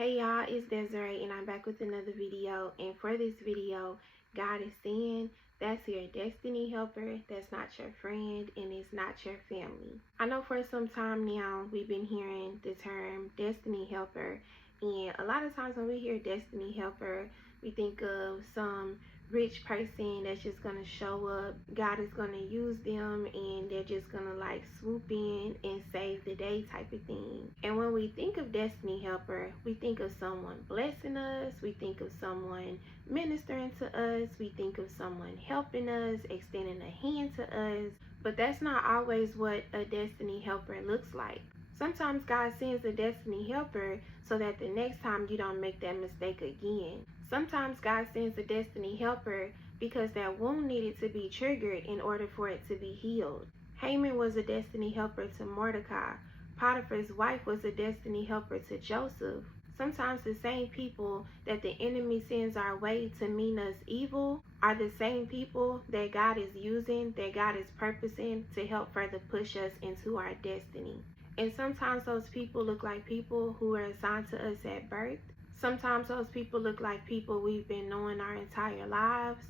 Hey y'all, it's Desiree and I'm back with another video. And for this video, God is saying that's your destiny helper, that's not your friend, and it's not your family. I know for some time now we've been hearing the term destiny helper, and a lot of times when we hear destiny helper, we think of some rich person that's just gonna show up. God is gonna use them and they're just gonna like swoop in and save the day type of thing. And when we think of destiny helper, we think of someone blessing us, we think of someone ministering to us, we think of someone helping us, extending a hand to us. But that's not always what a destiny helper looks like. Sometimes God sends a destiny helper so that the next time you don't make that mistake again. Sometimes God sends a destiny helper because that wound needed to be triggered in order for it to be healed. Haman was a destiny helper to Mordecai. Potiphar's wife was a destiny helper to Joseph. Sometimes the same people that the enemy sends our way to mean us evil are the same people that God is using, that God is purposing to help further push us into our destiny. And sometimes those people look like people who were assigned to us at birth. Sometimes those people look like people we've been knowing our entire lives.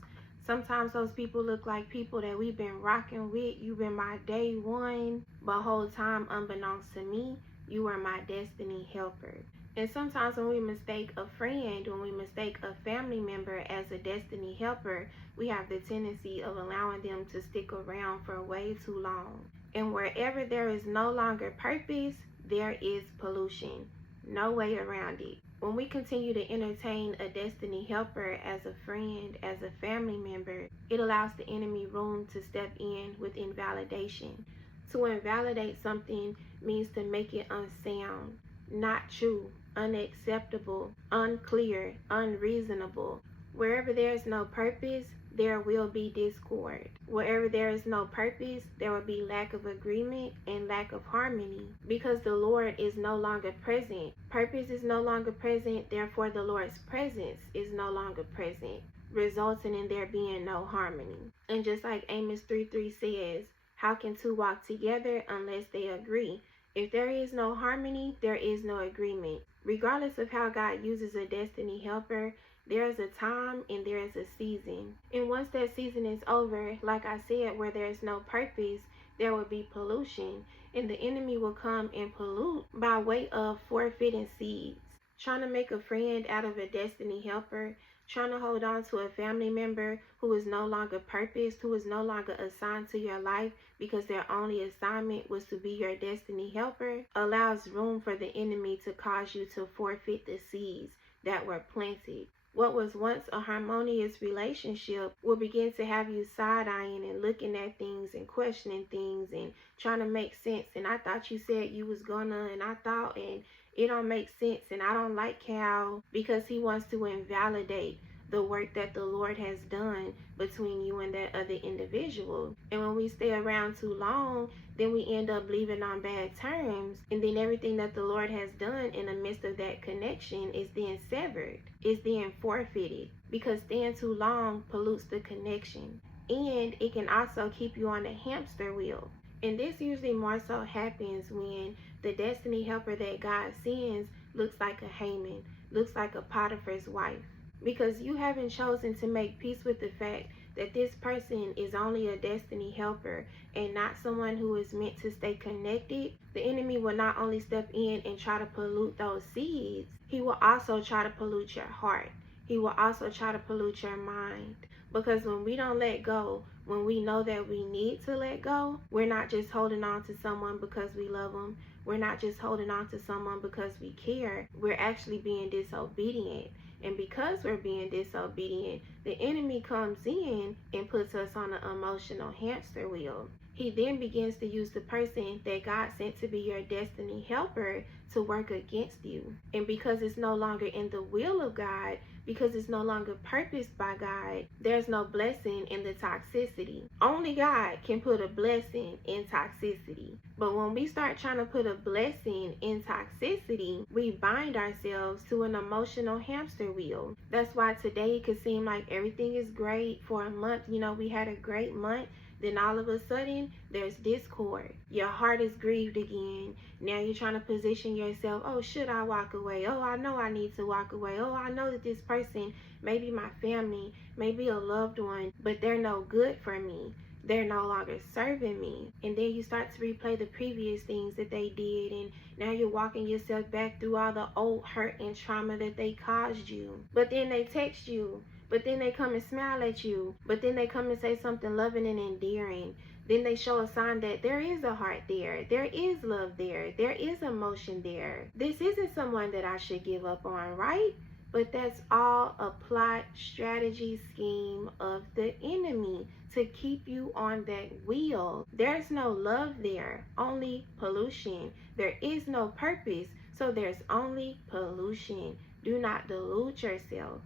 Sometimes those people look like people that we've been rocking with. You've been my day one, but whole time unbeknownst to me, you were my destiny helper. And sometimes when we mistake a friend, when we mistake a family member as a destiny helper, we have the tendency of allowing them to stick around for way too long. And wherever there is no longer purpose, there is pollution. No way around it. When we continue to entertain a destiny helper as a friend, as a family member, it allows the enemy room to step in with invalidation. To invalidate something means to make it unsound, not true, unacceptable, unclear, unreasonable. Wherever there is no purpose, there will be discord. Wherever there is no purpose, there will be lack of agreement and lack of harmony because the Lord is no longer present. Purpose is no longer present, therefore the Lord's presence is no longer present, resulting in there being no harmony. And just like Amos 3:3 says, how can two walk together unless they agree? If there is no harmony, there is no agreement. Regardless of how God uses a destiny helper, there is a time and there is a season. And once that season is over, like I said, where there is no purpose, there will be pollution. And the enemy will come and pollute by way of forfeiting seeds. Trying to make a friend out of a destiny helper, trying to hold on to a family member who is no longer purposed, who is no longer assigned to your life because their only assignment was to be your destiny helper, allows room for the enemy to cause you to forfeit the seeds that were planted. What was once a harmonious relationship will begin to have you side-eyeing and looking at things and questioning things and trying to make sense. And I thought you said you was gonna, and I thought, and it don't make sense, and I don't like how, because he wants to invalidate the work that the Lord has done between you and that other individual. And when we stay around too long, then we end up leaving on bad terms, and then everything that the Lord has done in the midst of that connection is then severed, is then forfeited, because staying too long pollutes the connection, and it can also keep you on the hamster wheel. And this usually more so happens when the destiny helper that God sends looks like a Haman, looks like a Potiphar's wife. Because you haven't chosen to make peace with the fact that this person is only a destiny helper and not someone who is meant to stay connected, the enemy will not only step in and try to pollute those seeds, he will also try to pollute your heart. He will also try to pollute your mind. Because when we don't let go, when we know that we need to let go, we're not just holding on to someone because we love them. We're not just holding on to someone because we care. We're actually being disobedient. And because we're being disobedient, the enemy comes in and puts us on an emotional hamster wheel. He then begins to use the person that God sent to be your destiny helper to work against you. And because it's no longer in the will of God, because it's no longer purposed by God, there's no blessing in the toxicity. Only God can put a blessing in toxicity. But when we start trying to put a blessing in toxicity, we bind ourselves to an emotional hamster wheel. That's why today it could seem like everything is great for a month. You know, we had a great month. Then all of a sudden, there's discord. Your heart is grieved again. Now you're trying to position yourself, oh, should I walk away? Oh, I know I need to walk away. Oh, I know that this person may be my family, may be a loved one, but they're no good for me. They're no longer serving me. And then you start to replay the previous things that they did, and now you're walking yourself back through all the old hurt and trauma that they caused you. But then they text you, but then they come and smile at you, but then they come and say something loving and endearing. Then they show a sign that there is a heart there, there is love there, there is emotion there. This isn't someone that I should give up on, right? But that's all a plot, strategy, scheme of the enemy to keep you on that wheel. There's no love there, only pollution. There is no purpose, so there's only pollution. Do not delude yourself.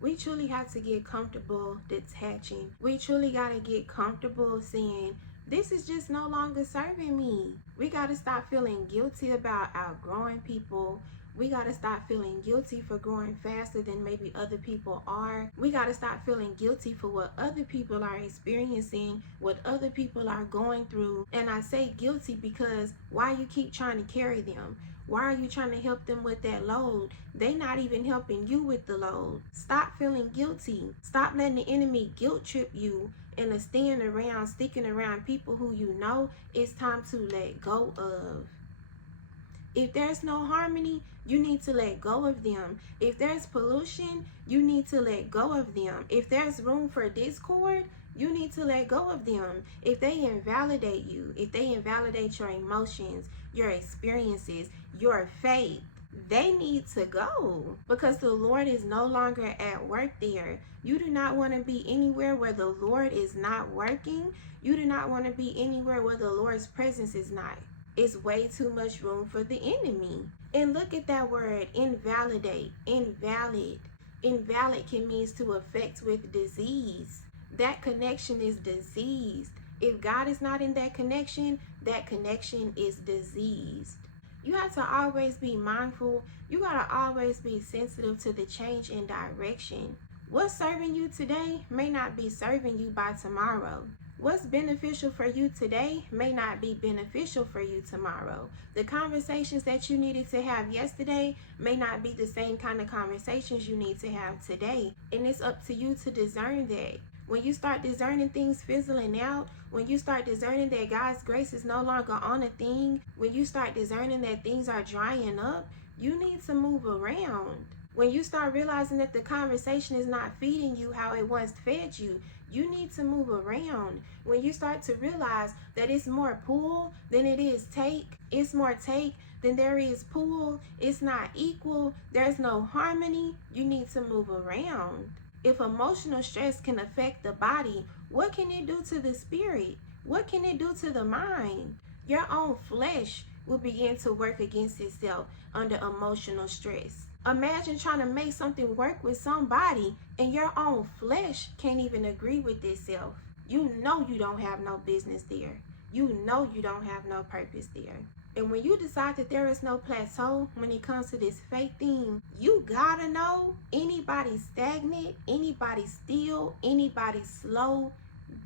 We truly have to get comfortable detaching. We truly got to get comfortable saying, this is just no longer serving me. We got to stop feeling guilty about outgrowing people. We got to stop feeling guilty for growing faster than maybe other people are. We got to stop feeling guilty for what other people are experiencing, what other people are going through. And I say guilty because why you keep trying to carry them? Why are you trying to help them with that load? They not even helping you with the load. Stop feeling guilty. Stop letting the enemy guilt trip you and sticking around people who you know it's time to let go of. If there's no harmony, you need to let go of them. If there's pollution, you need to let go of them. If there's room for discord, you need to let go of them. If they invalidate you, if they invalidate your emotions, your experiences, your faith, they need to go because the Lord is no longer at work there. You do not want to be anywhere where the Lord is not working. You do not want to be anywhere where the Lord's presence is not. It's way too much room for the enemy. And look at that word, invalidate, invalid. Invalid can mean to affect with disease. That connection is diseased. If God is not in that connection is diseased. You have to always be mindful. You got to always be sensitive to the change in direction. What's serving you today may not be serving you by tomorrow. What's beneficial for you today may not be beneficial for you tomorrow. The conversations that you needed to have yesterday may not be the same kind of conversations you need to have today. And it's up to you to discern that. When you start discerning things fizzling out, when you start discerning that God's grace is no longer on a thing, when you start discerning that things are drying up, you need to move around. When you start realizing that the conversation is not feeding you how it once fed you, you need to move around. When you start to realize that it's more pull than it is take, it's more take than there is pull, it's not equal, there's no harmony, you need to move around. If emotional stress can affect the body, what can it do to the spirit? What can it do to the mind? Your own flesh will begin to work against itself under emotional stress. Imagine trying to make something work with somebody and your own flesh can't even agree with itself. You know you don't have no business there. You know you don't have no purpose there. And when you decide that there is no plateau when it comes to this faith thing, you gotta know anybody stagnant, anybody still, anybody slow,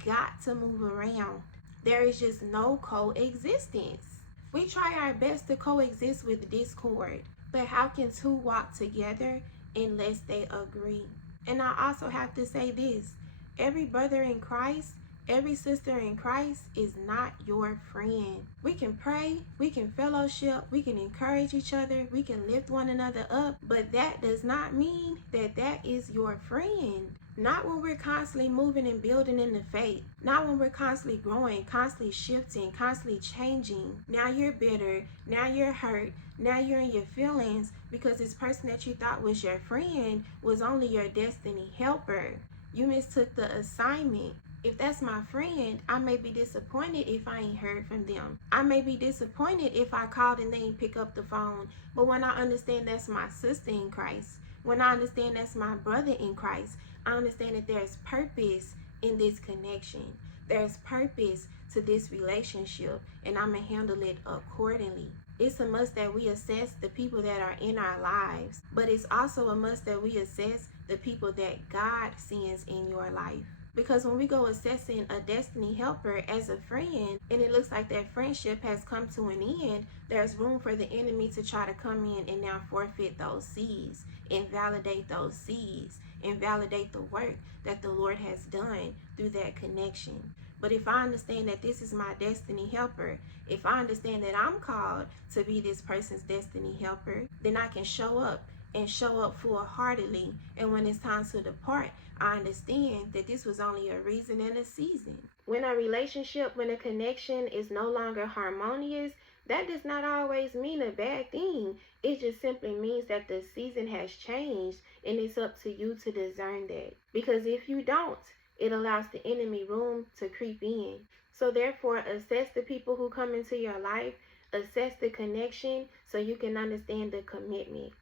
got to move around. There is just no coexistence. We try our best to coexist with discord, but how can two walk together unless they agree? And I also have to say this, every brother in Christ, every sister in Christ is not your friend. We can pray, we can fellowship, we can encourage each other, we can lift one another up, but that does not mean that that is your friend. Not when we're constantly moving and building in the faith. Not when we're constantly growing, constantly shifting, constantly changing. Now you're bitter, now you're hurt, now you're in your feelings because this person that you thought was your friend was only your destiny helper. You mistook the assignment. If that's my friend, I may be disappointed if I ain't heard from them. I may be disappointed if I called and they ain't pick up the phone. But when I understand that's my sister in Christ, when I understand that's my brother in Christ, I understand that there's purpose in this connection. There's purpose to this relationship, and I'm going to handle it accordingly. It's a must that we assess the people that are in our lives, but it's also a must that we assess the people that God sends in your life. Because when we go assessing a destiny helper as a friend, and it looks like that friendship has come to an end, there's room for the enemy to try to come in and now forfeit those seeds, invalidate those seeds, invalidate the work that the Lord has done through that connection. But if I understand that this is my destiny helper, if I understand that I'm called to be this person's destiny helper, then I can show up and show up full-heartedly. And when it's time to depart, I understand that this was only a reason and a season. When a relationship, when a connection is no longer harmonious, that does not always mean a bad thing. It just simply means that the season has changed, and it's up to you to discern that. Because if you don't, it allows the enemy room to creep in. So therefore, assess the people who come into your life, assess the connection so you can understand the commitment.